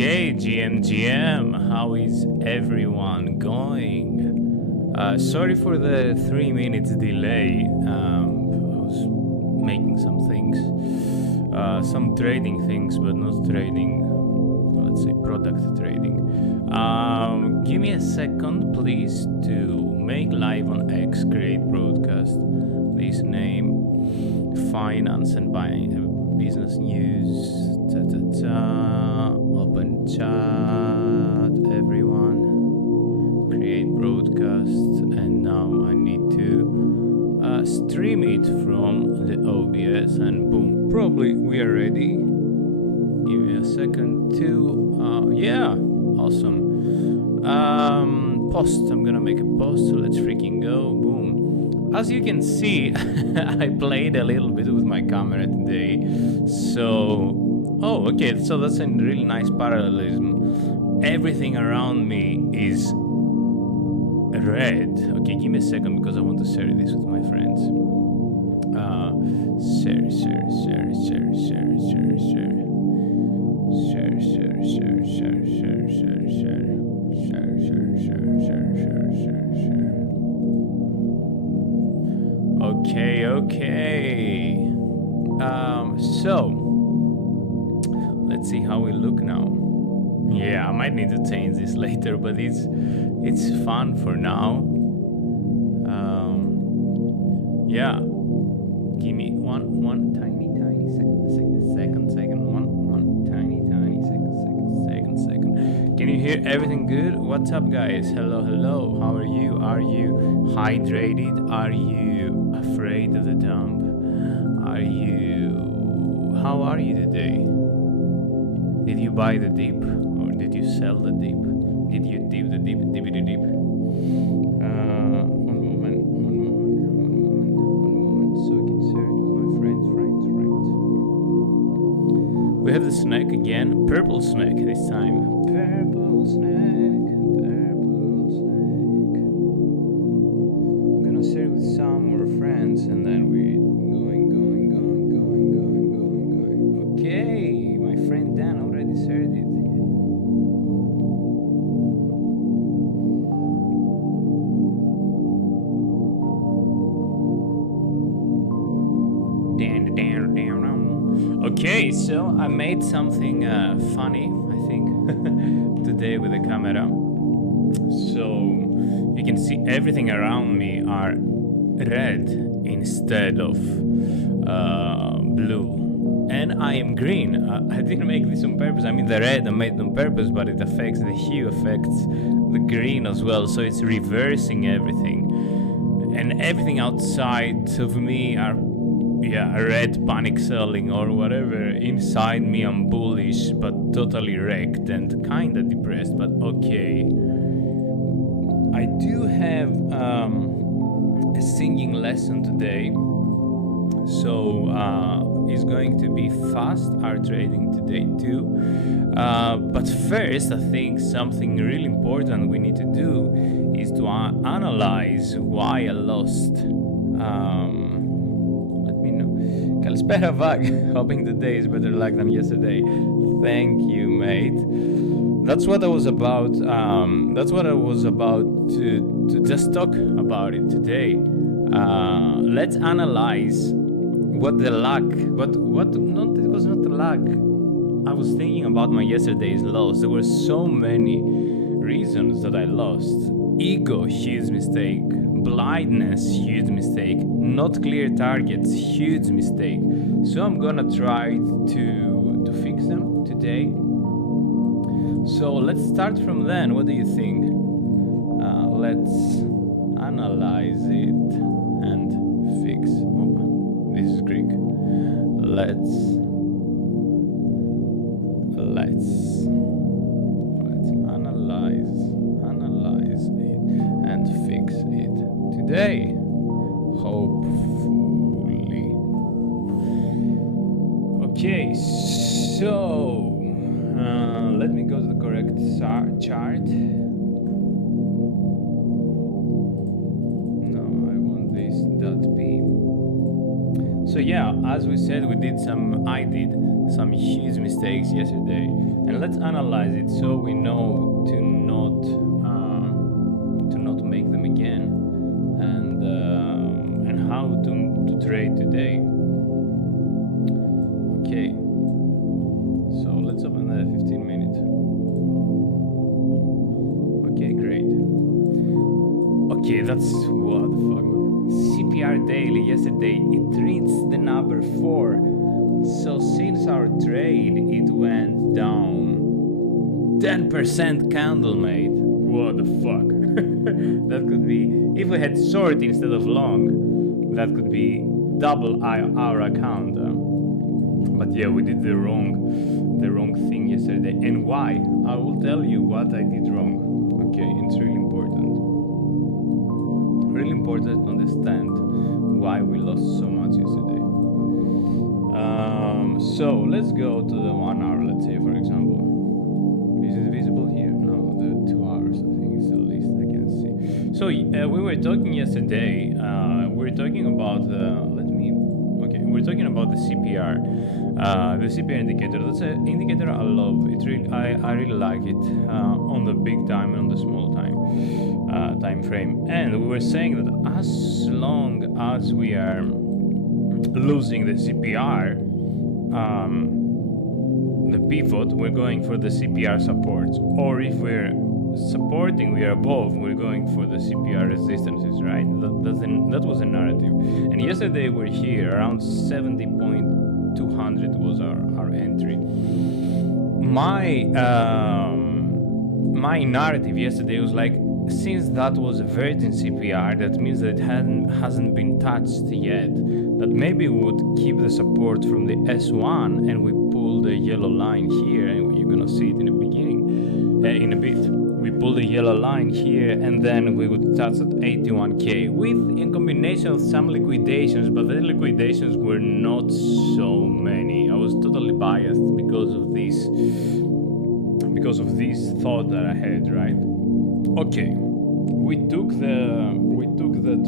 Okay, GM, how is everyone going? Sorry for the 3 minutes delay. I was making some things, some trading things, but not trading, let's say product trading. Give me a second, please, to make live on X, create broadcast. This name, finance and buying, business news, open chat, everyone, create broadcast, and now I need to stream it from the OBS, and boom, probably we are ready. Give me a second to, yeah, awesome. Post, I'm gonna make a post, so let's freaking go, boom. As you can see, I played a little bit with my camera today, so, oh, okay, so that's a really nice parallelism. Everything around me is red. Okay, give me a second because I want to share this with my friends. Okay. So let's see how we look now. Yeah, I might need to change this later, but it's fun for now. Yeah, give me one tiny second, one tiny second. Can you hear everything good? What's up, guys? Hello. How are you? Are you hydrated? Are you afraid of the dump? How are you today? Did you buy the dip or did you sell the dip? Did you dip the dip? One moment, so I can share it with my friends. We have the snack again, purple snack this time. Purple snack. I'm gonna share it with some more friends, and then we going. Okay, my friend Dan already shared it. Okay, so I made something funny, I think, today with the camera. So you can see everything around me are red instead of blue. And I am green. I didn't make this on purpose. I mean, the red I made on purpose, but it affects, the hue affects the green as well. So it's reversing everything. And everything outside of me are, yeah, red panic selling or whatever. Inside me I'm bullish, but totally wrecked and kind of depressed, but okay. I do have a singing lesson today. So it's going to be fast art trading today too. But first, I think something really important we need to do is to analyze why I lost. Let me know. Kalispera Vag, hoping today is better luck than yesterday. Thank you, mate. That's what I was about. That's what I was about to just talk about it today. Let's analyze what the luck, not, it was not the luck. I was thinking about my yesterday's loss. There were so many reasons that I lost. Ego, huge mistake. Blindness, huge mistake. Not clear targets, huge mistake. So I'm gonna try to fix them today. So let's start from then. What do you think? Let's analyze it and fix. This is Greek. Let's analyze it and fix it today, hopefully. Okay, so let me go to the correct chart. No, I want this dot P. So So yeah, as we said, I did some huge mistakes yesterday, and let's analyze it so we know to not make them again, and how to trade today. Okay, so let's open the 15-minute. Okay, great. Okay, that's what the fuck. CPR daily yesterday, it reached the number 4. So since our trade, it went down 10% candle, mate. What the fuck? That could be, if we had short instead of long, that could be double our account. But yeah, we did the wrong thing yesterday. And why? I will tell you what I did wrong. Okay, it's really important. Really important to understand why we lost so much yesterday. So let's go to the 1 hour, let's say, for example. Is it visible here? No, the 2 hours, I think is the least I can see. So we were talking yesterday, we were talking about we're talking about the CPR. The CPR indicator, that's an indicator I love. It's really, I really like it on the big time and on the small time frame. And we were saying that as long as we are losing the CPR, the pivot, we're going for the CPR support. Or if we're supporting, we are above, we're going for the CPR resistances, right? That was a narrative. And yesterday we're here around 70.200 was our entry. My narrative yesterday was like, since that was a virgin CPR, that means that it hasn't been touched yet. That maybe we would keep the support from the S1 and we pull the yellow line here, and you're gonna see it in the beginning, in a bit. We pull the yellow line here, and then we would touch at 81k with in combination of some liquidations, but the liquidations were not so many. I was totally biased because of this thought that I had, right? Okay, we took the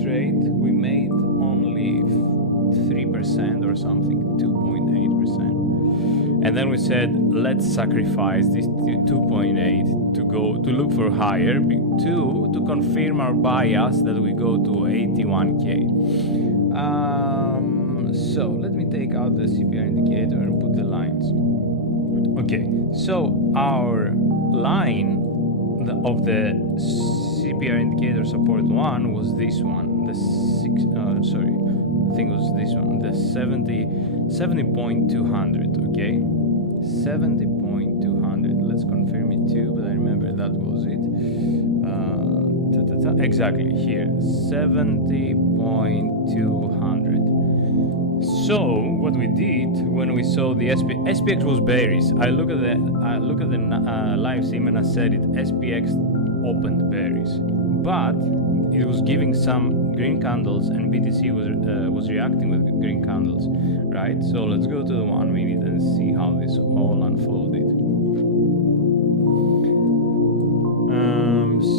trade. We made only 3% or something, 2.8%, and then we said let's sacrifice this 2.8 to look for higher, to confirm our bias that we go to 81k. So let me take out the CPR indicator and put the lines. Okay, so our line of the CPR indicator support 1 was this one, the I think it was this one, the 70.200, okay? 70.200, let's confirm it too, but I remember that was it. Exactly, here, 70.200. So what we did when we saw the SPX was bearish. I look at the live stream and I said it, SPX opened bearish, but it was giving some green candles and BTC was reacting with green candles, right? So let's go to the 1 minute and see how this all unfolded.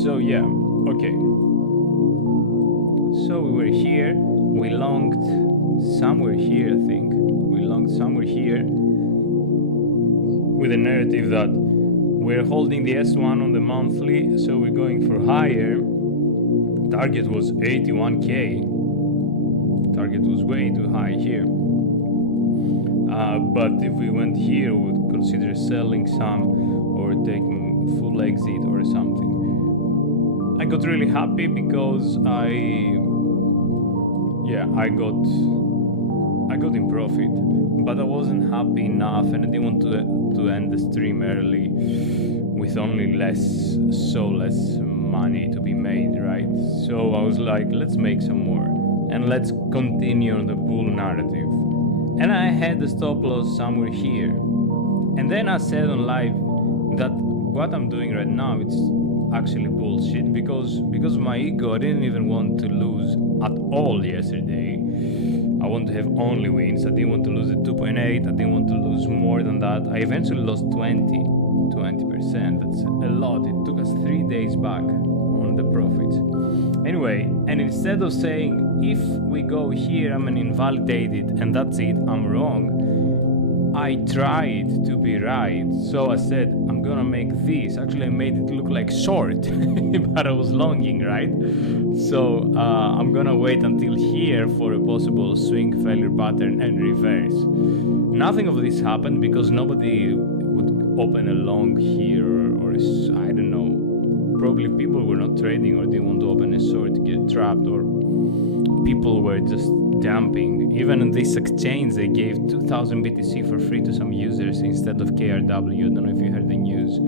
So yeah, okay. So we were here, we longed somewhere here, I think. We longed somewhere here with a narrative that we're holding the S1 on the monthly, so we're going for higher. Target was 81k. Target was way too high here. But if we went here, we would consider selling some or taking full exit or something. I got really happy because I got in profit, but I wasn't happy enough, and I didn't want to end the stream early with only less money to be made, right? So I was like, let's make some more and let's continue on the bull narrative. And I had the stop loss somewhere here, and then I said on live that what I'm doing right now, it's actually bullshit, because of my ego. I didn't even want to lose at all yesterday. I want to have only wins. I didn't want to lose the 2.8. I didn't want to lose more than that. I eventually lost 20%. That's a lot. It took us 3 days back on from the profits. Anyway, and instead of saying, if we go here, I'm an invalidated and that's it, I'm wrong, I tried to be right. So I said, I'm gonna make this. Actually, I made it look like short, but I was longing, right? So I'm gonna wait until here for a possible swing failure pattern and reverse. Nothing of this happened because nobody would open a long here or I don't know. Probably people were not trading or didn't want to open a short to get trapped, or people were just dumping. Even on this exchange, they gave 2000 BTC for free to some users instead of KRW. I don't know if you heard the news.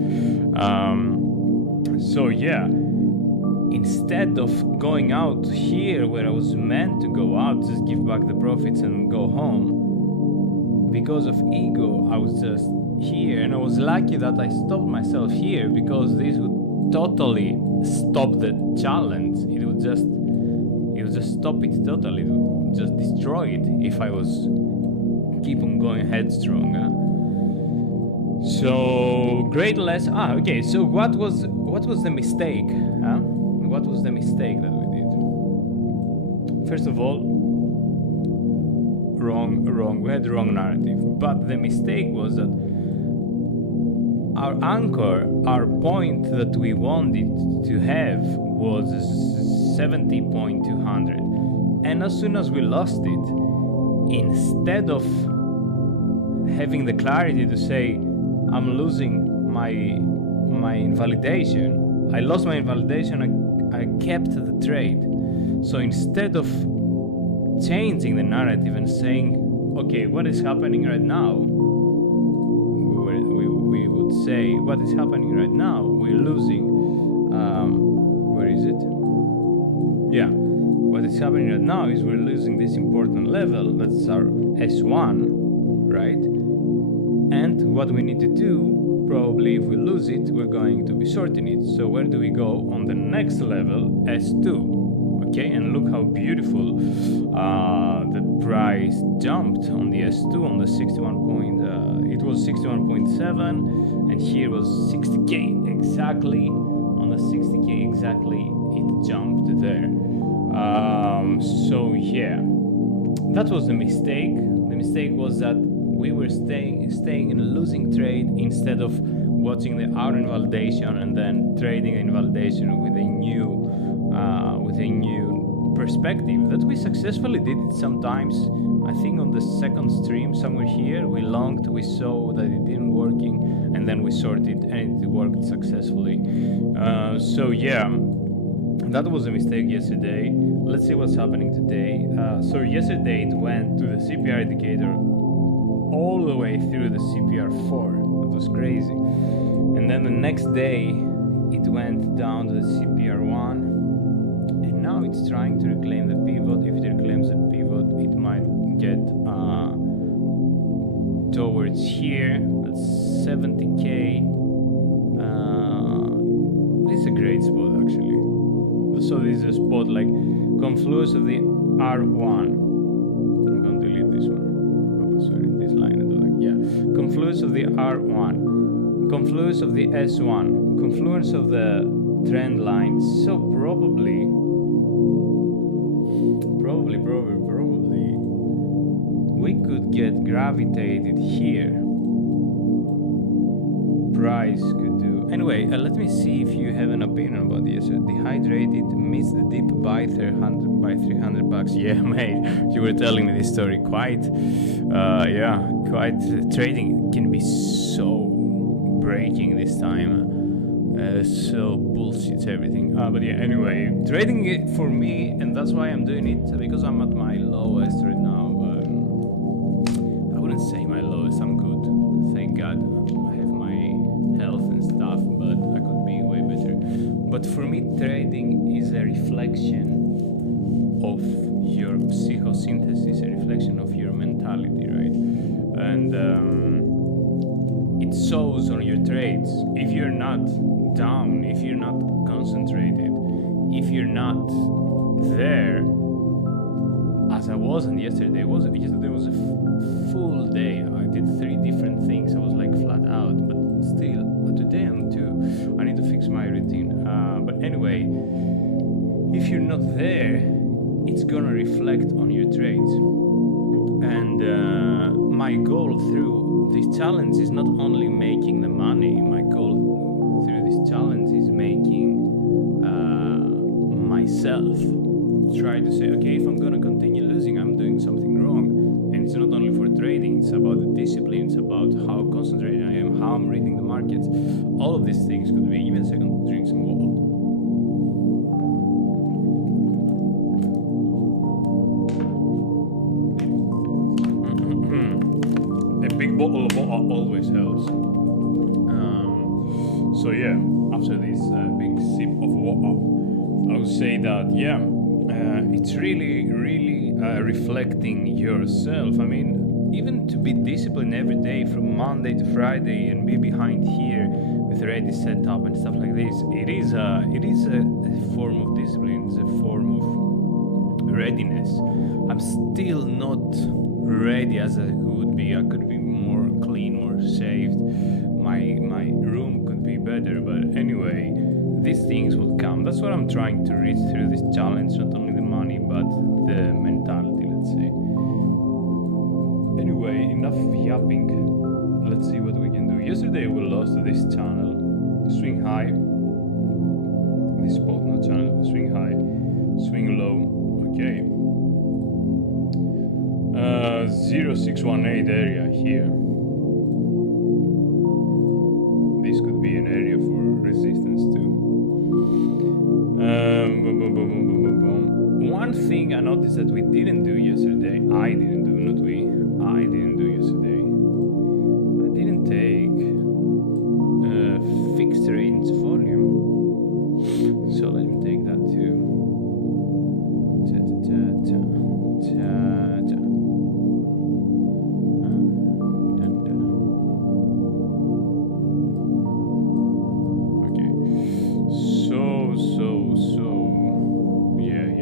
So yeah, instead of going out here where I was meant to go out, just give back the profits and go home, because of ego, I was just here, and I was lucky that I stopped myself here, because this would totally stop the challenge. It would just stop it totally. It would just destroy it if I was keep on going headstrong. So great lesson. Okay. So what was the mistake? What was the mistake that we did? First of all, wrong. We had the wrong narrative. But the mistake was that our anchor, our point that we wanted to have was 70.200, and as soon as we lost it, instead of having the clarity to say I'm losing my invalidation, I lost my invalidation, I kept the trade. So instead of changing the narrative and saying, okay, what is happening right now, we would say, what is happening right now, we're losing, where is it? Yeah, what is happening right now is we're losing this important level, that's our S1, right? And what we need to do, probably if we lose it, we're going to be shorting it. So where do we go? On the next level, S2. Okay, and look how beautiful the price jumped on the S2 on the 61 point. It was 61.7, and here was 60k exactly. On the 60k exactly, it jumped there. So yeah, that was the mistake. The mistake was that we were staying in a losing trade instead of watching the hour invalidation and then trading invalidation with a new perspective. That we successfully did it sometimes. I think on the second stream somewhere here we longed, we saw that it didn't working, and then we sorted and it worked successfully. So yeah, that was a mistake yesterday. Let's see what's happening today. So yesterday it went to the CPR indicator all the way through the CPR4. That was crazy. And then the next day it went down to the CPR1, and now it's trying to reclaim the pivot. If it reclaims the pivot, it might get towards here. That's 70k. This is a great spot actually. So this is a spot like confluence of the R1. I'm going to delete this one. Sorry, this line I don't like. Yeah, confluence of the R1, confluence of the S1, confluence of the trend line. So probably, we could get gravitated here. Price could do. Anyway, let me see if you have an opinion about this. Dehydrated missed the dip by 300 bucks. Yeah, mate, you were telling me this story. Quite trading can be so breaking this time. So bullshit everything. But yeah, anyway, trading it for me, and that's why I'm doing it, because I'm at my lowest right now. I wouldn't say my lowest. I'm good. Thank God. I have my health and stuff, but I could be way better. But for me, trading is a reflection of your psychosynthesis, a reflection of your mentality, right? And it shows on your trades. If you're not down, if you're not concentrated, if you're not there, as I wasn't yesterday. Yesterday was a full day. I did 3 different things. I was like flat out, but still, today I'm too. I need to fix my routine. But anyway, not there, it's gonna reflect on your trades. And my goal through this challenge is not only making the money. My goal through this challenge is making myself try to say, okay, if I'm gonna continue losing, I'm doing something wrong. And it's not only for trading, it's about the discipline, it's about how concentrated I am, how I'm reading the markets. All of these things could be. Give me a second, drink some water. A big bottle of water always helps. So yeah, after this big sip of water, I would say that it's really reflecting yourself. I mean, even to be disciplined every day from Monday to Friday and be behind here with ready setup and stuff like this, it is a form of discipline. It's a form of readiness. I'm still not ready as I could be. I could be more clean, more saved. My room could be better, but anyway, these things will come. That's what I'm trying to reach through this challenge, not only the money, but the mentality, let's say. Anyway, enough yapping. Let's see what we can do. Yesterday we lost this channel, swing high. This spot, not channel, swing high, swing low. Okay. 0618 area here. This could be an area for resistance too. One thing I noticed that we didn't do yesterday, I didn't do yesterday. I didn't take fixed range volume. So let me take that too.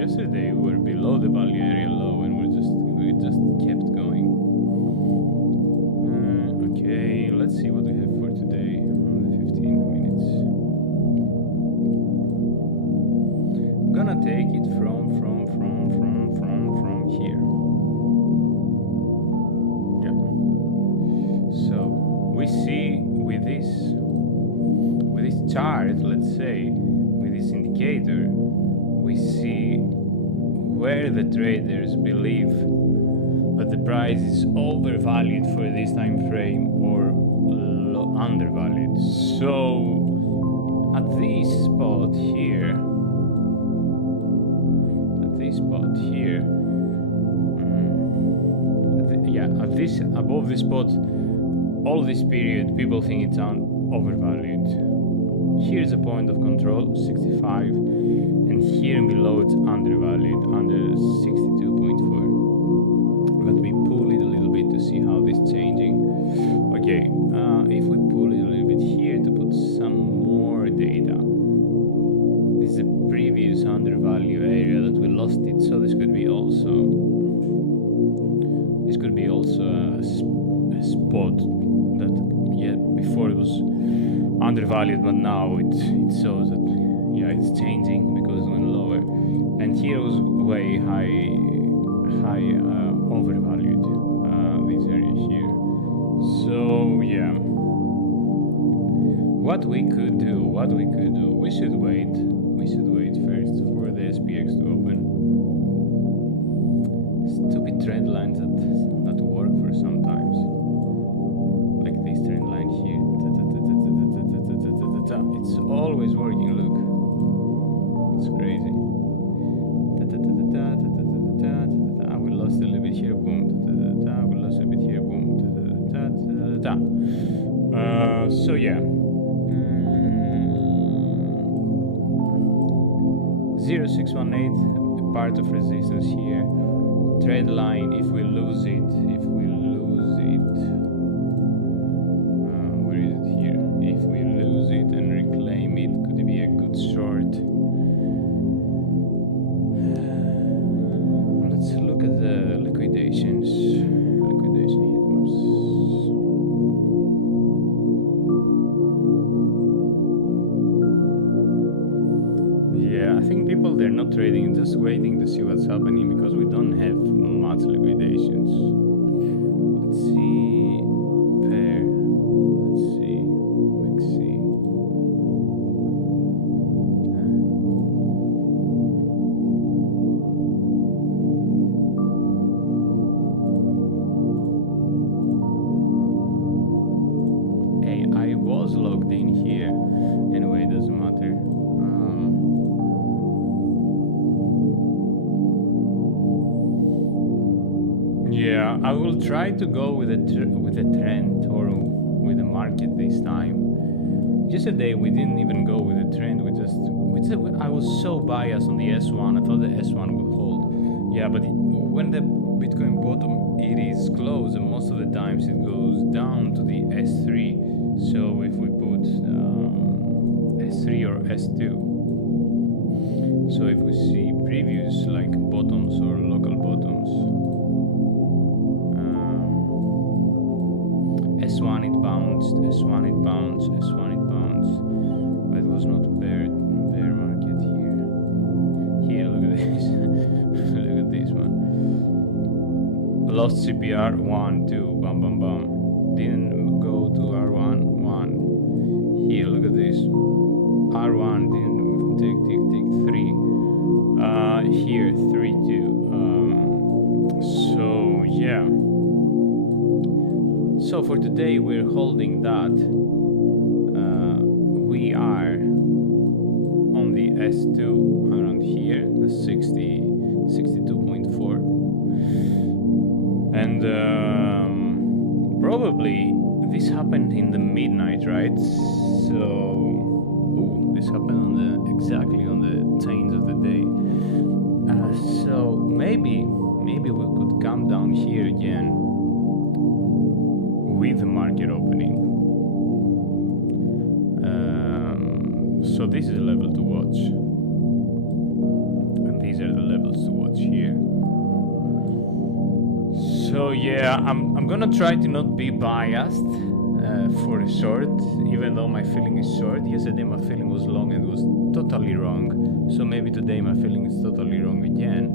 Yesterday we were below the value area low, and we just kept going. Okay, let's see what we have for today. Only 15 minutes. I'm gonna take it from here. Yeah. So we see with this chart, let's say, with this indicator, we see where the traders believe that the price is overvalued for this time frame or undervalued. So at this spot here, above this spot, all this period, people think it's overvalued. Here is a point of control, 65. And here and below it's undervalued, under 62.4. Let me pull it a little bit to see how this is changing. Okay, if we pull it a little bit here to put some more data. This is a previous undervalue area that we lost it, so this could be also a spot that before it was undervalued, but now it shows that it's changing because it went lower, and here was way high overvalued, this area here. So what we could do, we should wait first for the SPX to open. Stupid trend lines that work for sometimes, like this trend line here. It's always working, look. It's crazy. We lost a little bit here, boom. We lost a bit here, boom. So 0618, a part of resistance here. Trend line, if we lose it, where is it here? If we lose it and reclaim it, could it be a good short? Let's look at the liquidation heat maps. Yeah, I think people, they're not trading, just waiting to see what's happening because we don't have much liquidations. Let's see, pair. Let's see, MEXC. Hey, I was logged in here. Anyway, it doesn't matter. Yeah, I will try to go with a trend or with the market this time. Yesterday we didn't even go with a trend. I was so biased on the S1. I thought the S1 would hold. Yeah, but when the Bitcoin bottom it is close, and most of the times it goes down to the S3. So if we put S3 or S2. So if we see previous like bottoms or local bottoms. S1 it bounced, S1 it bounced, S1 it bounced, but it was not bear market here. Here, look at this. Look at this one. Lost CPR 1, 2, bam bam bam. Didn't go to R1, 1. Here, look at this. R1 didn't tick 3. Here 3, 2. So yeah. So for today we're holding that. We are on the S2 around here, the 62.4, and probably this happened in the midnight, right? So this happened on exactly on the 10th of the day. So maybe we could come down here again with the market opening. So this is a level to watch, and these are the levels to watch here. So yeah, I'm gonna try to not be biased for a short, even though my feeling is short. Yesterday my feeling was long and it was totally wrong. So maybe today my feeling is totally wrong again.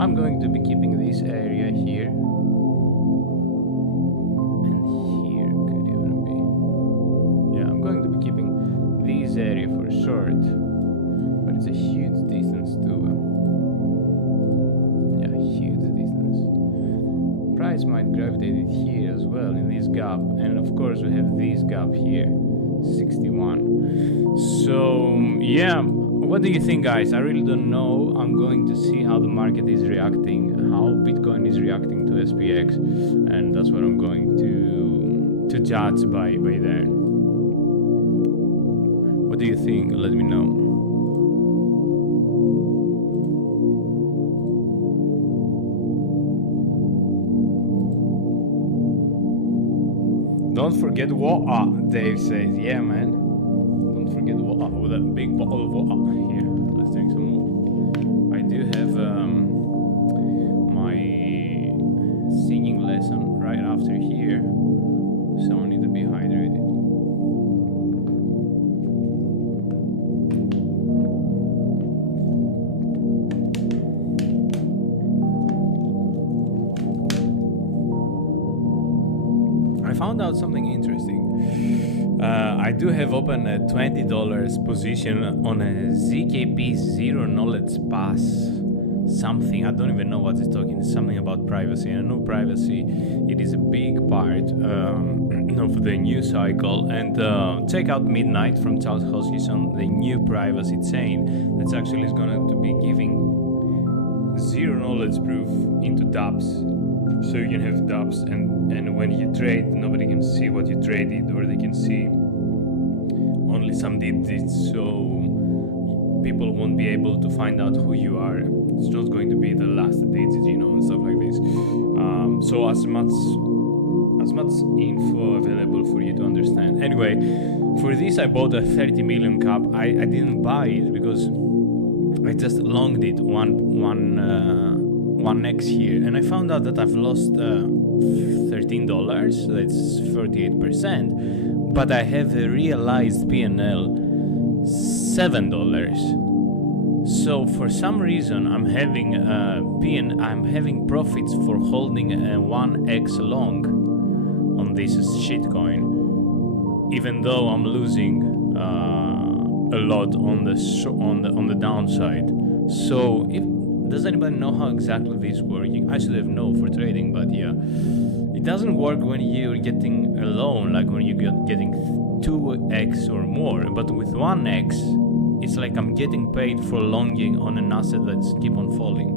I'm going to be keeping this area here, and here could even be. Yeah, I'm going to be keeping this area for short, but it's a huge distance to. Yeah, huge distance. Price might gravitate it here as well in this gap, and of course we have this gap here, 61. So yeah. What do you think, guys? I really don't know. I'm going to see how the market is reacting, how Bitcoin is reacting to SPX, and that's what I'm going to judge by then. What do you think? Let me know. Don't forget what Dave says. Yeah, man. Don't forget water with a big bottle of water. Here, let's drink some more. I do have my singing lesson right after here, so I need to be hydrated. I found out something interesting. I do have open a $20 position on a ZKP Zero Knowledge Pass. Something, I don't even know what it's talking. It's something about privacy. And I know privacy, it is a big part of the news cycle. And check out Midnight from Charles Hoskinson, the new privacy chain that's actually is going to be giving zero knowledge proof into dApps. So you can have dApps, and when you trade, nobody can see what you traded, or they can see only some digits, so people won't be able to find out who you are. It's not going to be the last digit, and stuff like this. So as much info available for you to understand. Anyway, for this I bought a 30 million cap. I didn't buy it because I just longed it one X here, and I found out that I've lost $13. That's 48%. but I have a realized P&L $7. So for some reason I'm having I'm having profits for holding a 1x long on this shitcoin, even though I'm losing a lot on the downside. So does anybody know how exactly this works? I should have known for trading, but yeah, it doesn't work when you're getting a loan, like when you're getting 2x or more. But with 1x, it's like I'm getting paid for longing on an asset that's keep on falling.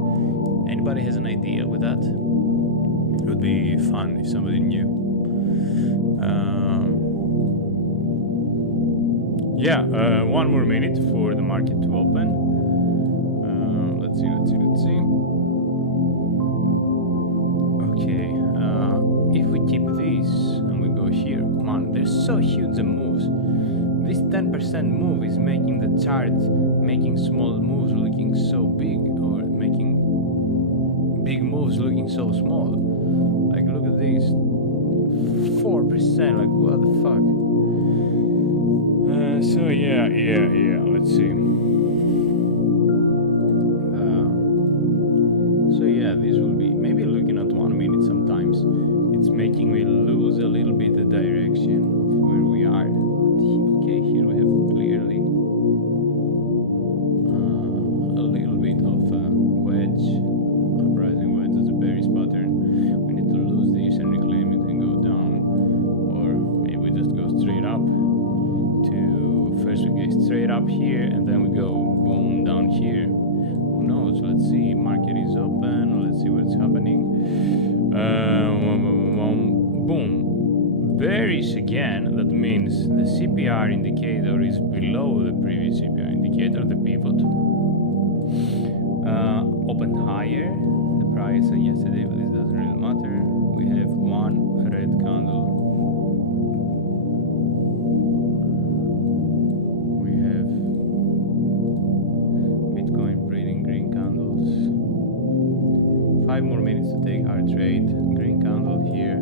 Anybody has an idea with that? It would be fun if somebody knew. One more minute for the market to open. Let's see. Okay, if we keep this and we go here, man, there's so huge a moves. This 10% move is making the chart, making small moves looking so big, or making big moves looking so small. Like, look at this, 4%, like, what the fuck? So yeah, let's see. So yeah, this will be, maybe looking at 1 minute sometimes, it's making me lose a little bit the direction of where we are. Okay, here we have clearly a little bit of wedge, uprising wedge as a bearish pattern. We need to lose this and reclaim it and go down, or maybe we just go straight up. First we get straight up here and then we go boom down here. Who knows? Let's see. Market is open. Let's see what's happening. Boom. Bearish again. That means the CPR indicator is below the previous CPR indicator, the pivot. Opened higher the price than yesterday, but this doesn't really matter. We have one red candle. We have Bitcoin printing green candles. 5 more minutes to take our trade. Green candle here.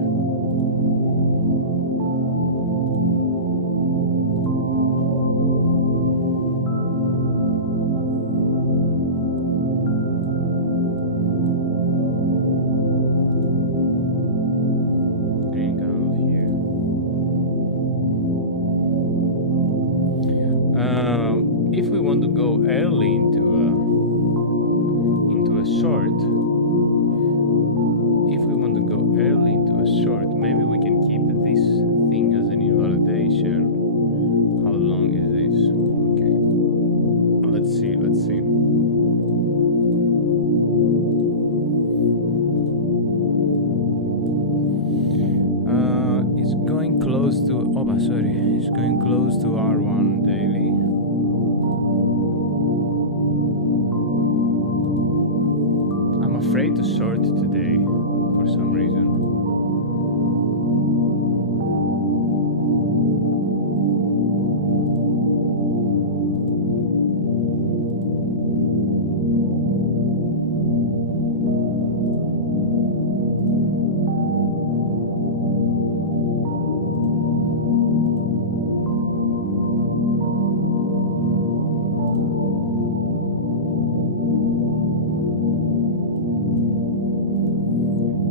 If we want to go early into a short, maybe we can keep this thing as an invalidation. How long is this? Okay, let's see. It's going close to. It's going close to R1 daily. I'm afraid to short today for some reason.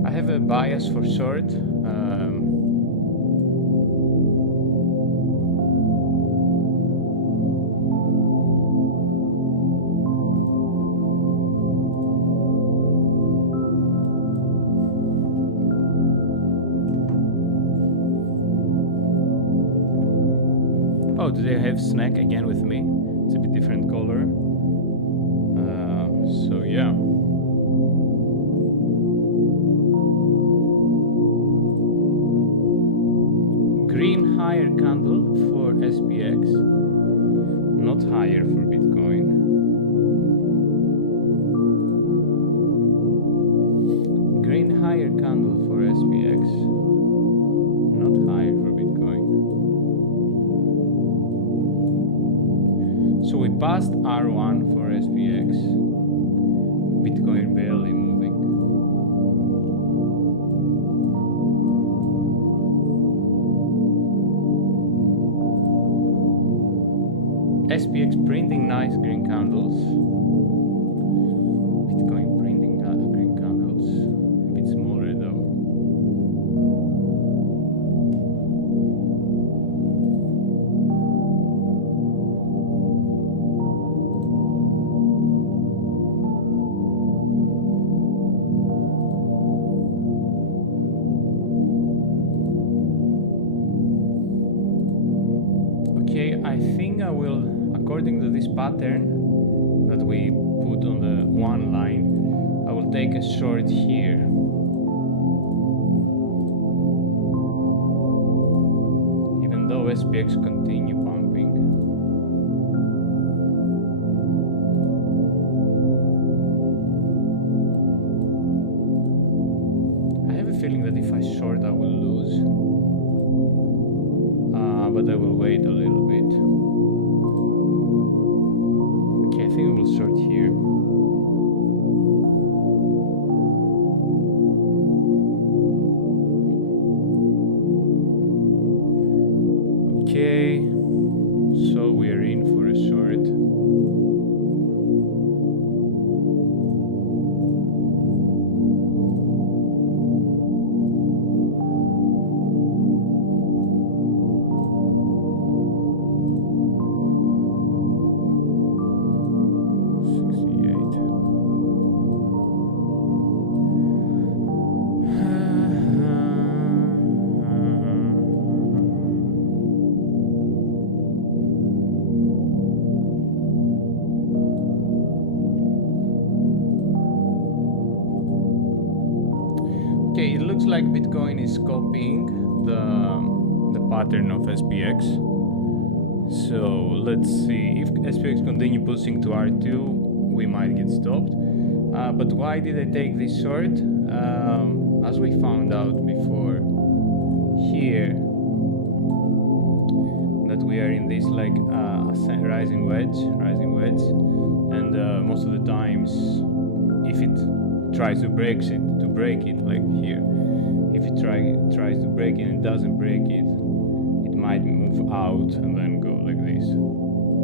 I have a bias for short. Oh, do they have snack again with me? It's a bit different color. So yeah. Green higher candle for SPX, not higher for Bitcoin. Green higher candle for SPX, not higher for Bitcoin. So we passed R1 for SPX, Bitcoin barely moving. SPX printing nice green candles. Bitcoin printing green candles. A bit smaller though. Okay, I think I will, according to this pattern that we put on the one line, I will take a short here. Even though SPX continue pumping. I have a feeling that if I short I will lose. But I will wait a little bit. Okay, I think we will short here. Okay, so we are in for a short. Okay, it looks like Bitcoin is copying the pattern of SPX. So let's see, if SPX continue pushing to R2, we might get stopped. But why did I take this short? As we found out before here, that we are in this like rising wedge, and most of the times, if it tries to break it like here, if it tries to break it and doesn't break it, it might move out and then go like this.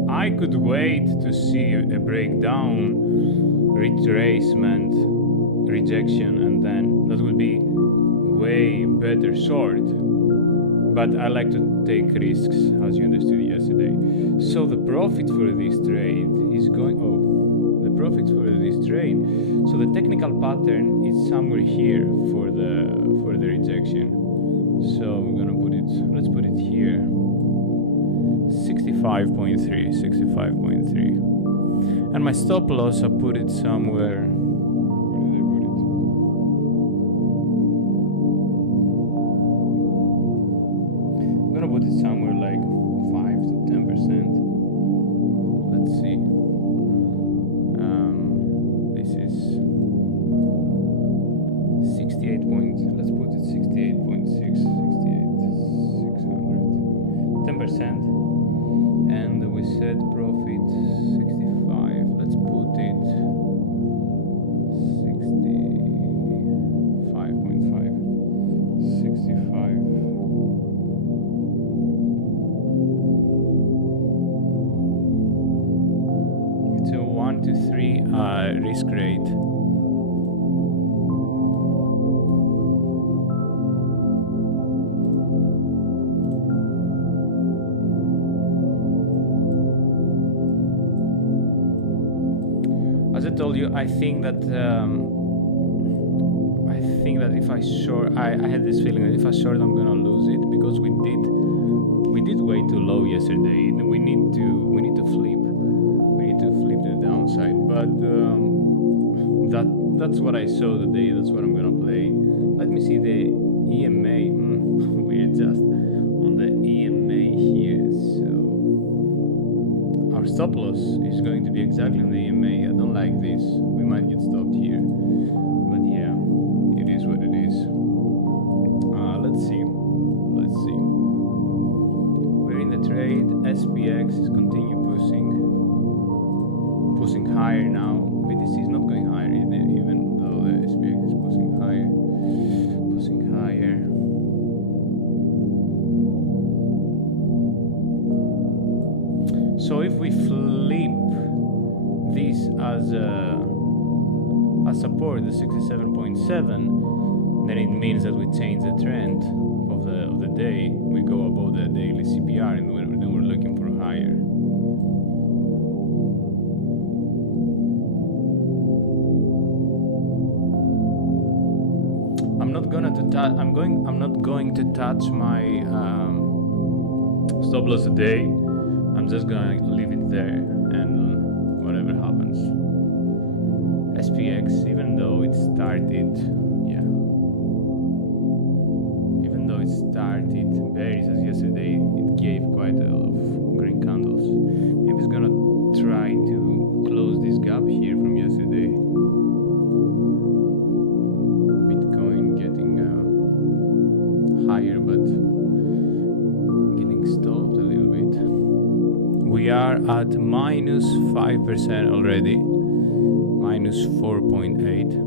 I could wait to see a breakdown, retracement, rejection, and then that would be way better short. But I like to take risks, as you understood yesterday. So the profit for this trade is going, the profits for this trade. So the technical pattern is somewhere here for the rejection. So we're gonna put it, let's put it here. 65.3. And my stop loss, I put it somewhere. Where did I put it? I'm gonna put it somewhere like 5 to 10%. Let's see. This is 68 point. Let's put it 68.6, 600, 10%. And we said profit 65. Let's put it 65.5. 65. It's a 1 to 3 risk rate. As I told you, I think that if I short, I had this feeling that if I short, I'm gonna lose it, because we did way too low yesterday. We need to flip. We need to flip to the downside. But that's what I saw today. That's what I'm gonna play. Let me see the EMA. We're just on the EMA here. So our stop loss is going to be exactly on the EMA. I don't like this. We might get stopped here. But yeah, it is what it is. Let's see. We're in the trade. SPX is continue pushing higher now. BTC is not going higher either, even though the SPX is pushing higher. So if we support, the 67.7, then it means that we change the trend of the day. We go above the daily CPR, and then we're looking for higher. I'm not going to touch my stop loss today. I'm just gonna leave it there, and whatever happens. SPX, even though it started bearish as yesterday, it gave quite a lot of green candles. Maybe it's gonna try to close this gap here from yesterday. Bitcoin getting higher, but getting stopped a little bit. We are at minus 5% already, minus 4.8.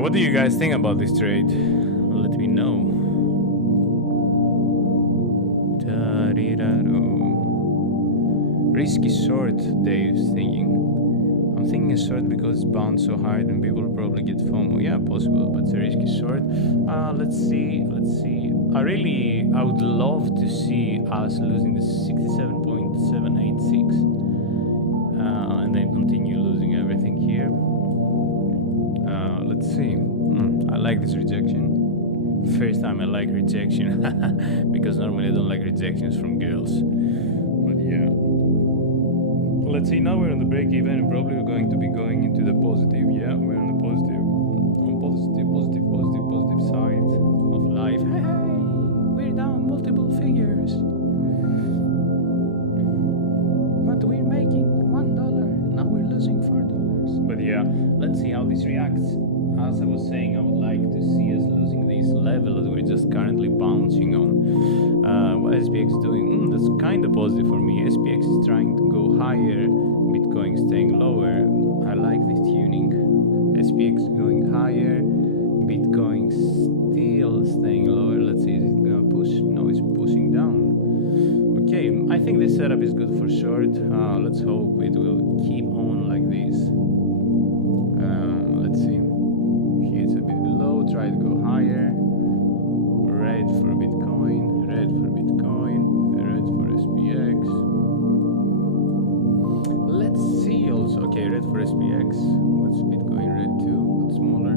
What do you guys think about this trade? Let me know. Risky short, Dave's thinking. I'm thinking a short because it's bounced so hard and people probably get FOMO. Yeah, possible, but it's a risky short. Let's see. I would love to see us losing the 67.786 and then continue losing everything here. Let's see. I like this rejection. First time I like rejection because normally I don't like rejections from girls. But yeah. Let's see, now we're on the break even and probably we're going to be going into the positive. Yeah, we're on the positive side of life. Hey, we're down multiple figures. But we're making $1. Now we're losing $4. But yeah, let's see how this reacts. As I was saying, I would like to see us losing this level that we're just currently bouncing on. What SPX is doing, that's kind of positive for me. SPX is trying to go higher, Bitcoin staying lower. I like this tuning. SPX going higher, Bitcoin still staying lower. Let's see, is it gonna push? No, it's pushing down. Okay, I think this setup is good for short. Let's hope it will keep on like this. Let's see. Here it's a bit below, try to go higher. Red for Bitcoin, red for Bitcoin, red for SPX. Let's see also. Okay, red for SPX. What's Bitcoin? Red too, but smaller.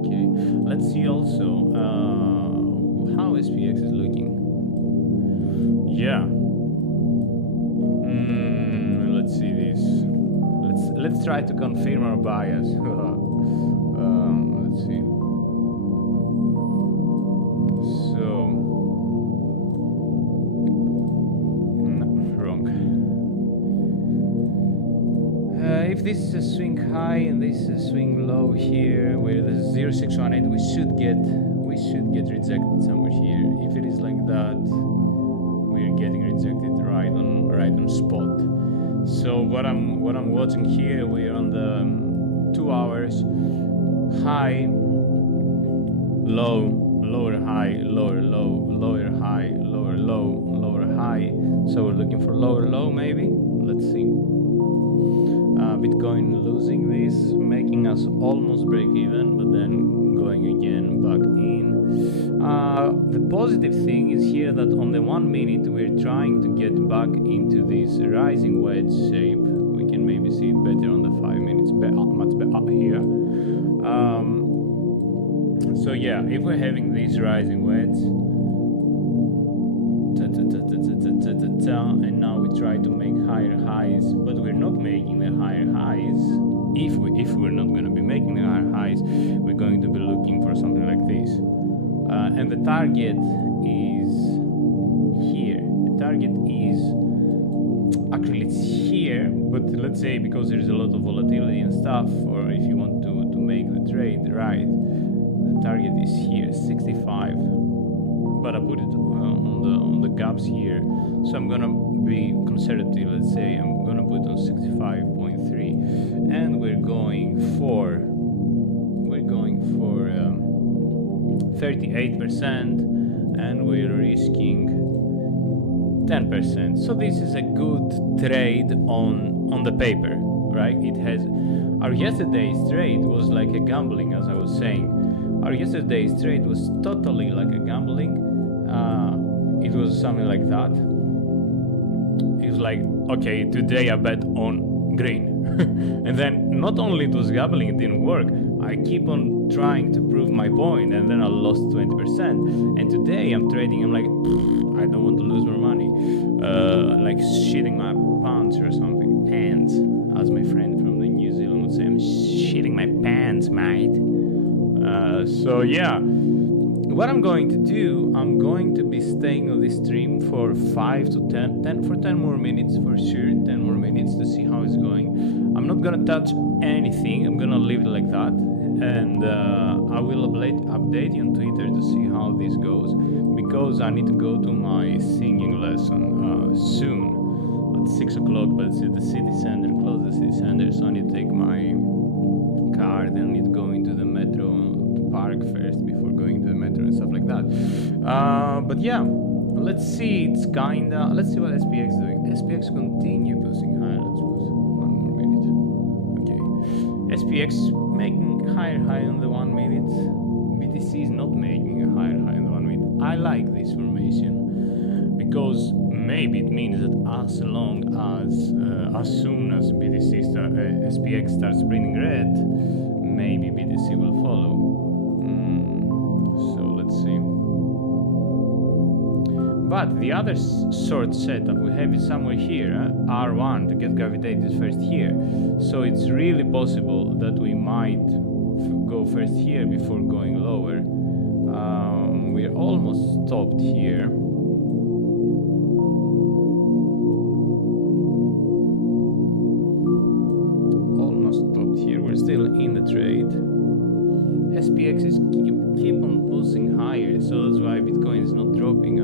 Okay. Let's see also how SPX is looking. Yeah. Let's see this. Let's try to confirm our bias. Let's see. So, no, wrong. If this is a swing high and this is a swing low here, where there's 0.618, we should get rejected somewhere here. If it is like that, we're getting rejected right on spot. So what I'm watching here, we're on the 2 hours high, low, lower high, lower low, lower high, lower low, lower high. So we're looking for lower low maybe. Let's see. Bitcoin losing this, making us almost break even, but then going again back in. The positive thing is here that on the 1 minute we're trying to get back into this rising wedge shape. We can maybe see it better on the 5 minutes, much better here. So yeah, if we're having this rising wedge, and now we try to make higher highs, but we're not making the higher highs. If we're not going to be making the higher highs, we're going to be looking for something like this. And the target is here. The target is actually it's here, but let's say because there's a lot of volatility and stuff, or if you want to make the trade right, the target is here, 65. But I put it on the gaps here, so I'm gonna be conservative. Let's say I'm gonna put on 65.3, and we're going for 38%, 10%. So this is a good trade on the paper, right? It has our yesterday's trade was like a gambling, as I was saying. Our yesterday's trade was totally like a gambling. It was something like that. It was like, okay, today I bet on green. And then not only it was gambling, it didn't work. I keep on trying to prove my point, and then I lost 20%. And today I'm trading, I'm like, I don't want to lose more money. Like shitting my pants or something. Pants, as my friend from the New Zealand would say, I'm shitting my pants, mate. So yeah, what I'm going to do, I'm going to be staying on this stream for 5 to 10 more minutes for sure, 10 more minutes to see how it's going. I'm not gonna touch anything, I'm gonna leave it like that, and I will update you on Twitter to see how this goes, because I need to go to my singing lesson soon at 6 o'clock, but it's at the city center, close the city center, so I need to take my car, then I need to go into the metro to park first before going to the metro and stuff like that. But yeah, let's see, let's see what SPX is doing. SPX continue pushing higher, let's put 1 more minute. Okay, SPX making higher high on the 1 minute. BTC is not making a higher high on the 1 minute. I like this formation because maybe it means that as soon as SPX starts printing red, maybe BTC will follow. So let's see. But the other short setup we have is somewhere here, R1 to get gravitated first here. So it's really possible that we might go first here before going lower. We're almost stopped here. We're still in the trade. SPX is keep on pulsing higher, so that's why Bitcoin is not dropping.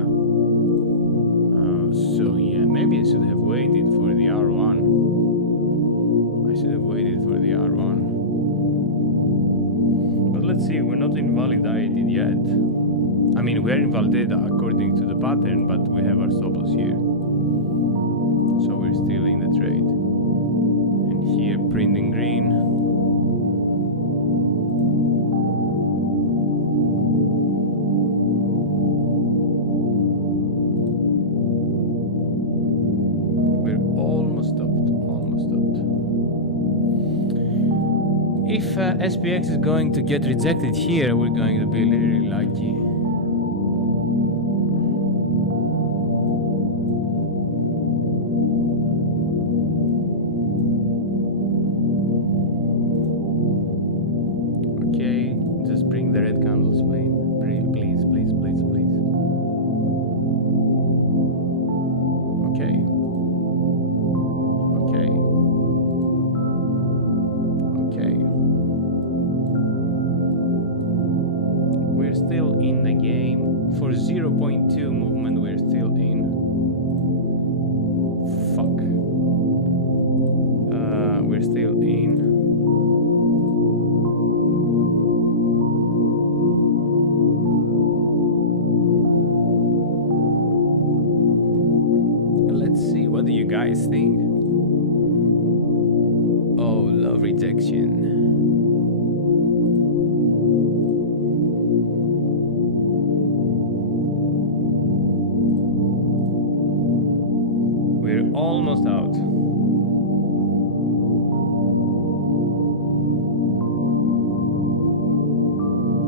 So yeah, maybe I should have waited for the R1. I should have waited for the R1. But let's see, we're not invalidated yet. I mean, we're invalidated according to the pattern, but we have our stop loss here. So we're still in the trade. And here, printing green. If SPX is going to get rejected here, we're going to be really lucky. Okay, just bring the red candles, please, please, please, please. Okay. Okay. Okay. We're still in the game. For 0.2 movement, we're still in. Fuck. We're still in. Let's see, what do you guys think? Oh, love rejection. Almost out.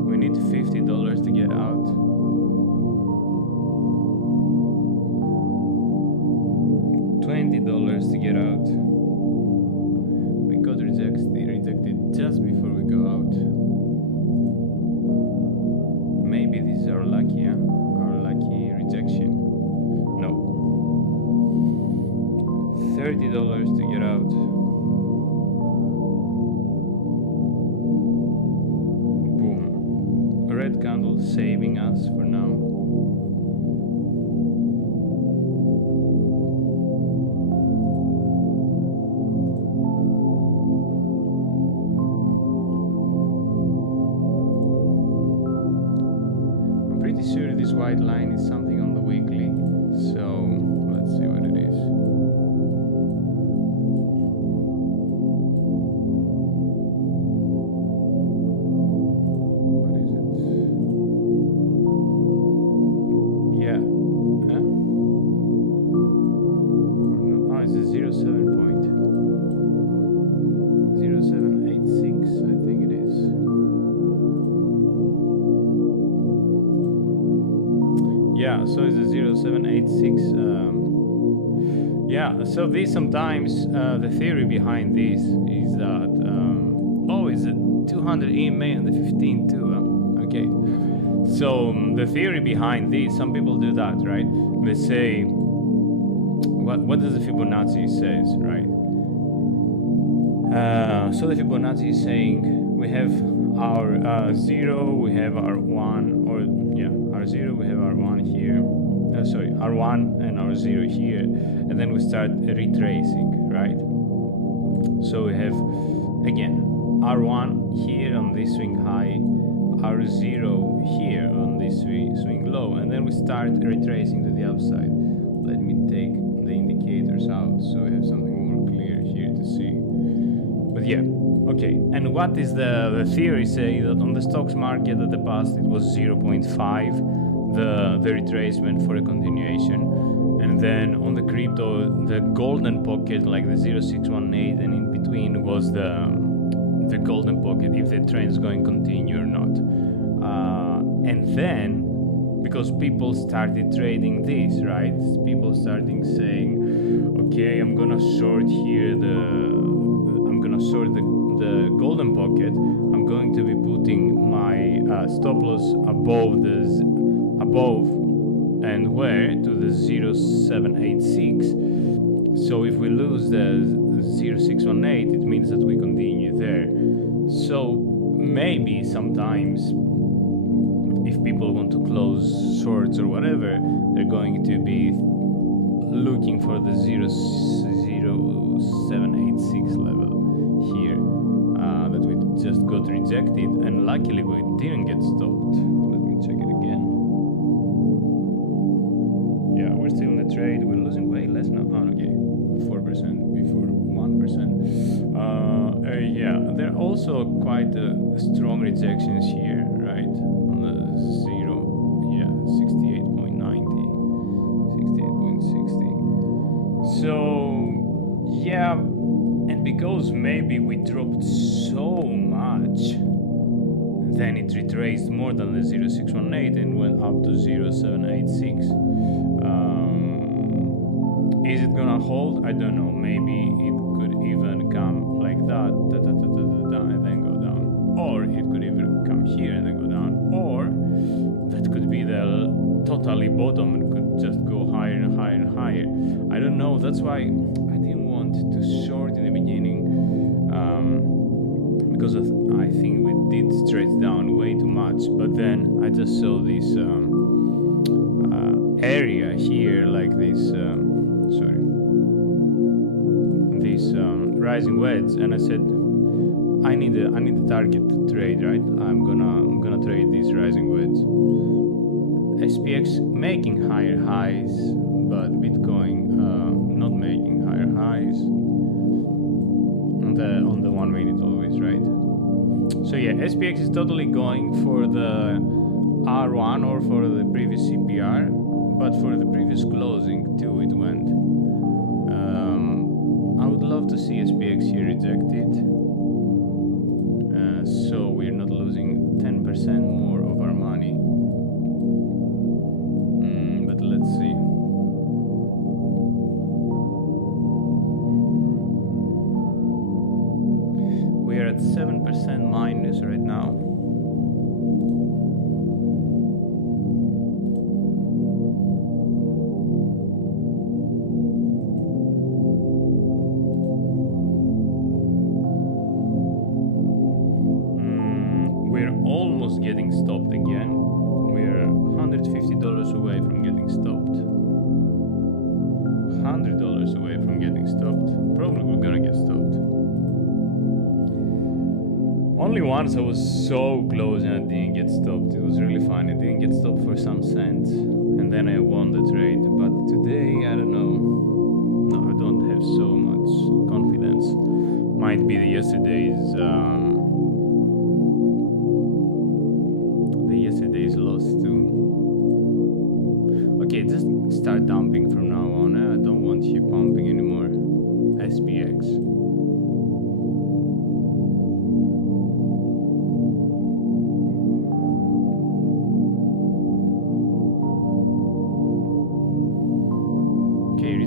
We need $50 to get out. $20 to get out. We got rejected just before we go out. Maybe this is our lucky, huh? Our lucky rejection. No. $30 to get out. Boom. A red candle saving us for now. I'm pretty sure this white line is something on the weekly, so so it's a 0786. Yeah, so this sometimes the theory behind this is that oh, it's a 200 EMA on the 15 too. Okay, so the theory behind this, some people do that, right? They say, what does the Fibonacci says, right? So the Fibonacci is saying we have our 0, we have our 1, or yeah, our 0, we have our 1 here. Sorry, our 1 and our 0 here, and then we start retracing, right? So we have again our 1 here on this swing high, our 0 here on this swing low, and then we start retracing to the upside. Let me take the indicators out so we have something more clear here to see. But yeah, okay. And what is the theory say that on the stocks market at the past it was 0.5 the retracement for a continuation, and then on the crypto the golden pocket like the 0618, and in between was the golden pocket if the trend is going to continue or not. And then because people started trading this, right? People starting saying, okay, I'm gonna short here the golden pocket. I'm going to be putting my stop loss above and where to the 0786. So if we lose the 0618, it means that we continue there. So maybe sometimes if people want to close shorts or whatever, they're going to be looking for the 0786 level here that we just got rejected, and luckily we didn't get stopped. Let me check it again. Yeah, we're still in the trade. We're losing way less now. Oh, okay, 4% before 1%. Yeah, there are also quite strong rejections here, right? On the 0, yeah, 68.90, 68.60. So yeah, and because maybe we dropped so much, then it retraced more than the 0618 and went up to 0786. Is it gonna hold? I don't know. Maybe it could even come like that, and then go down, or it could even come here and then go down, or that could be the totally bottom and could just go higher and higher and higher. I don't know. That's why I didn't want to short in the beginning, because I think we did stretch down way too much. But then I just saw this area here, like this rising wedge, and I said I need a target to trade, right? I'm gonna trade this rising wedge. SPX making higher highs, but Bitcoin not making higher highs on the 1 minute always, right? So yeah, SPX is totally going for the R1 or for the previous CPR, but for the previous closing too it went. I would love to see SPX here rejected, so we're not losing 10% more of our money. But let's see. We are at 7% minus right now. Almost getting stopped again. We're $150 away from getting stopped. $100 away from getting stopped. Probably we're gonna get stopped. Only once I was so close and I didn't get stopped. It was really fun. I didn't get stopped for some cents, and then I won the trade. But today, I don't know. No, I don't have so much confidence. Might be the yesterday's loss too. Okay, just start dumping from now on. I don't want you pumping anymore. SPX.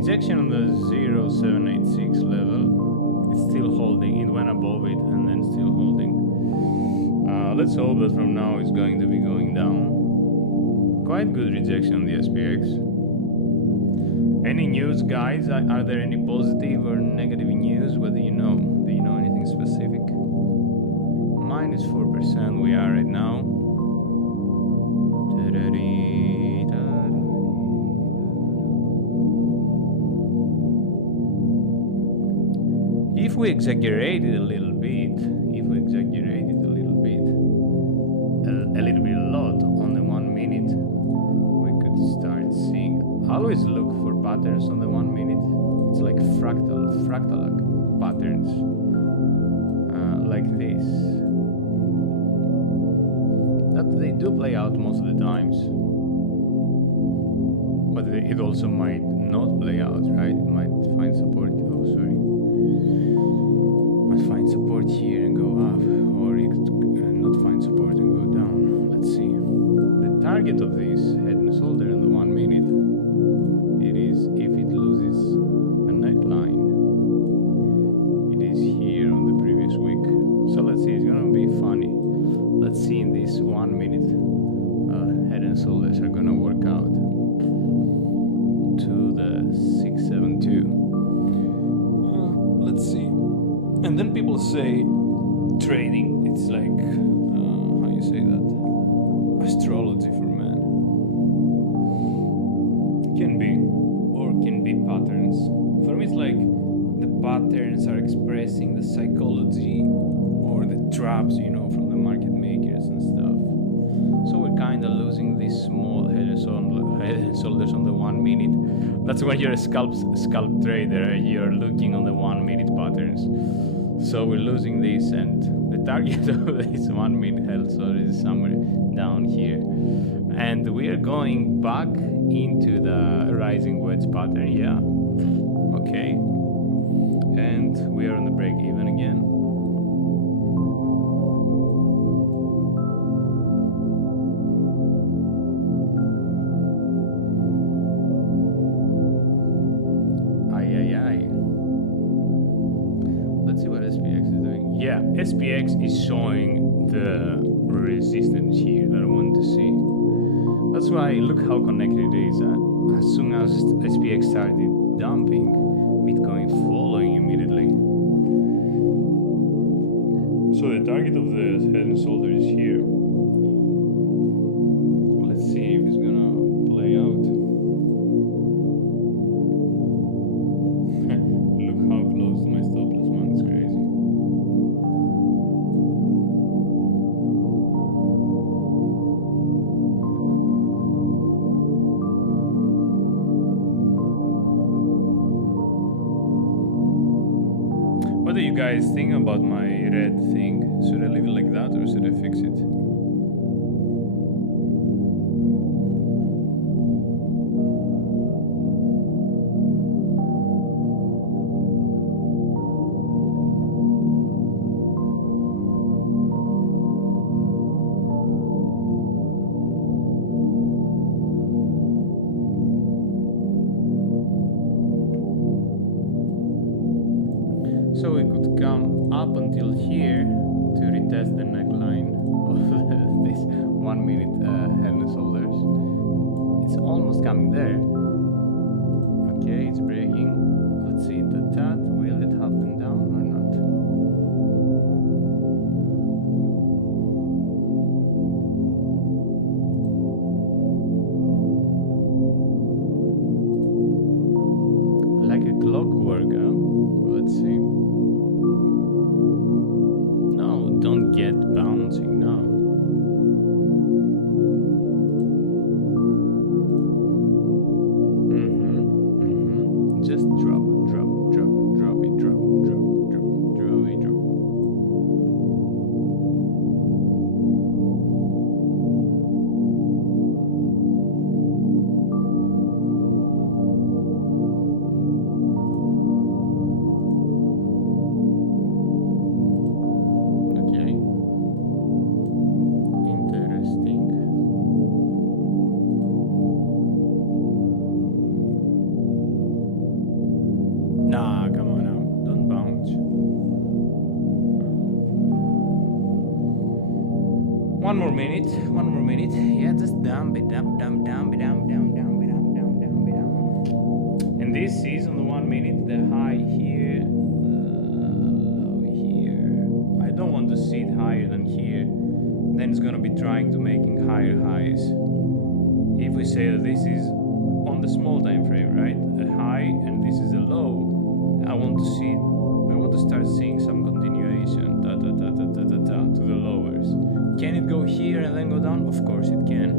rejection on the 0786 level. It's still holding. It went above it and then still holding. Let's hope that from now it's going to be going down. Quite good rejection on the SPX. Any news, guys? Are there any positive or negative news? What do you know? Do you know anything specific? Minus 4% we are right now. If we exaggerate it a little bit, a lot on the 1 minute, we could start seeing. Always look for patterns on the 1 minute. It's like fractal patterns, like this. That they do play out most of the times, but it also might not play out, right? It might find support. Oh, sorry. Might find support here and go up, or it could not find support and go down. Let's see. The target of this head and shoulder in the 1 minute, it is if it loses the neckline. It is here on the previous week. So let's see. It's gonna be funny. Let's see in this 1 minute head and shoulders are gonna work out to the 672. Let's see. And then people say trading, it's like, how you say that? Astrology for men. Can be, or can be patterns. For me, it's like the patterns are expressing the psychology or the traps, you know, from the market makers and stuff. So we're kind of losing this small head and shoulders on the 1 minute. That's when you're a scalp trader, you're looking on the 1 minute patterns. So we're losing this, and the target of this 1 minute head and shoulders is somewhere down here. And we are going back into the rising wedge pattern, yeah. Okay. And we are on the break even again. Let's see what SPX is doing. Yeah, SPX is showing the resistance here that I want to see. That's why look how connected it is. As soon as SPX started dumping, Bitcoin following immediately. So the target of the head and shoulder is here. Let's see if it's gonna play out. Look how close to my stop loss, man. It's crazy. What do you guys think about my red thing? Should I leave it like that or should I fix it? So we could come up until here to retest the neckline of this 1 minute head and shoulders. It's almost coming there. Okay, it's breaking. Let's see, that will it happen down or not? Like a clockwork, let's see. Don't get bouncing now. Just Nah, come on now. Don't bounce. One more minute. Yeah, just dump it. And this is on the 1 minute, the high here, low here. I don't want to see it higher than here. Then it's gonna be trying to making higher highs. If we say that this is on the small time frame, right? A high and this is a low. I want to start seeing some continuation to the lowers. Can it go here and then go down? Of course it can,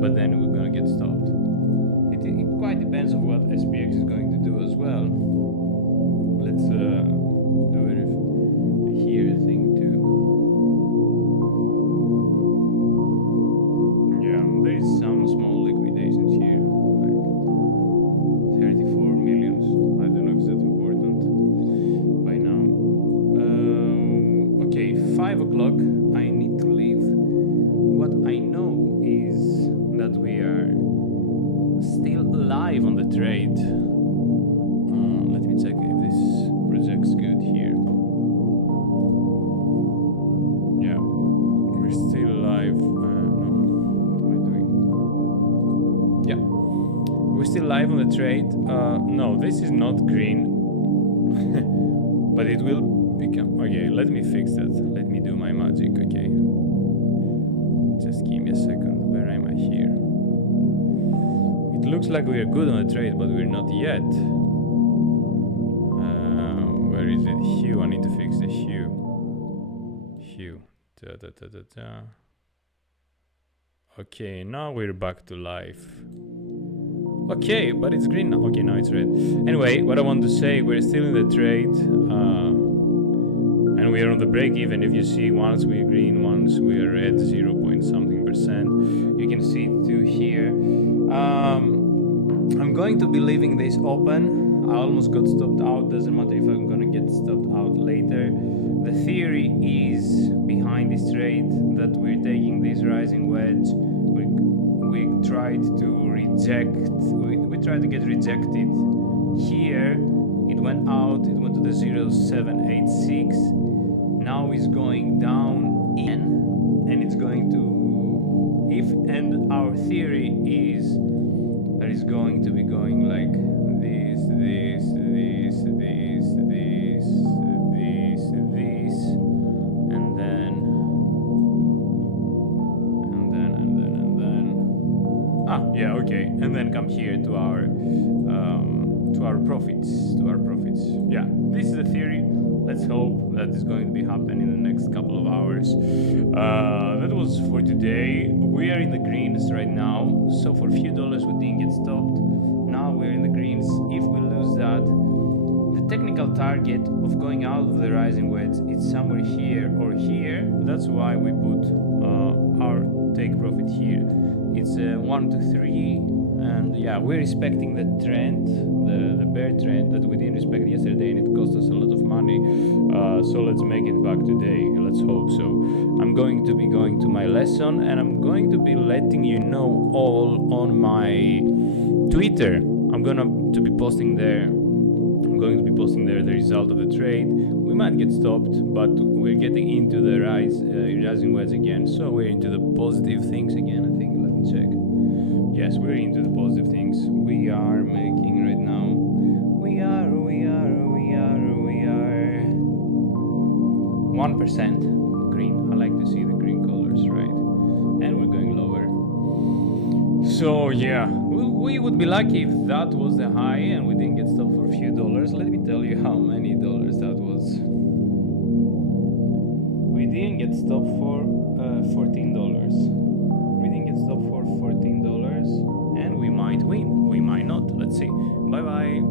but then we're gonna get stopped. It quite depends on what SPX is going to do as well. Let's do it here thing too. Yeah, there is some small liquidations here, like 34 millions. I don't know if that's important by now. Okay, 5 o'clock. I need to leave. What I know is that we are still live on the trade. Let me check if this projects good here. Yeah, we're still live. No, what am I doing? Yeah, we're still live on the trade. No, this is not green, but it will become. Okay, let me fix that. Let me do my magic. Okay, just give me a second. Where am I here? It looks like we are good on the trade, but we're not yet. Where is it? Hue. I need to fix the hue. Hue. Okay, now we're back to life. Okay, but it's green now. Okay, now it's red. Anyway, what I want to say, we're still in the trade. And we are on the break even. If you see, once we're green, once we are red, 0 point something percent. You can see it too here. I'm going to be leaving this open. I almost got stopped out. Doesn't matter if I'm gonna get stopped out later. The theory is behind this trade that we're taking this rising wedge. We tried to reject. We tried to get rejected here. It went out. It went to the 0786. Now it's going down in, and it's going to. And our theory is that it's going to be going like this, and then yeah, okay, and then come here to our profits, Yeah, this is the theory. Let's hope that is going to be happening in the next couple of hours. That was for today. We are in the greens right now, so for a few dollars we didn't get stopped. Now we're in the greens. If we lose that, the technical target of going out of the rising wedge is somewhere here or here. That's why we put our take profit here. It's 1 to 3, and yeah, we're respecting the trend, the bear trend that we didn't respect yesterday, and it cost us a lot of money. So let's make it back today. Let's hope so. I'm going to be going to my lesson, and I'm going to be letting you know all on my Twitter. I'm going to be posting there the result of the trade. We might get stopped, but we're getting into the rising wedge again. So we're into the positive things again, I think. Let me check. Yes, we're into the positive things. We are making right now. We are 1% green. I like to see the green colors, right? And we're going lower. So yeah, we would be lucky if that was the high and we didn't get stopped for a few dollars. Let me tell you how many dollars that was. We didn't get stopped for $14. We didn't get stopped for $14, and we might win. We might not. Let's see. Bye bye.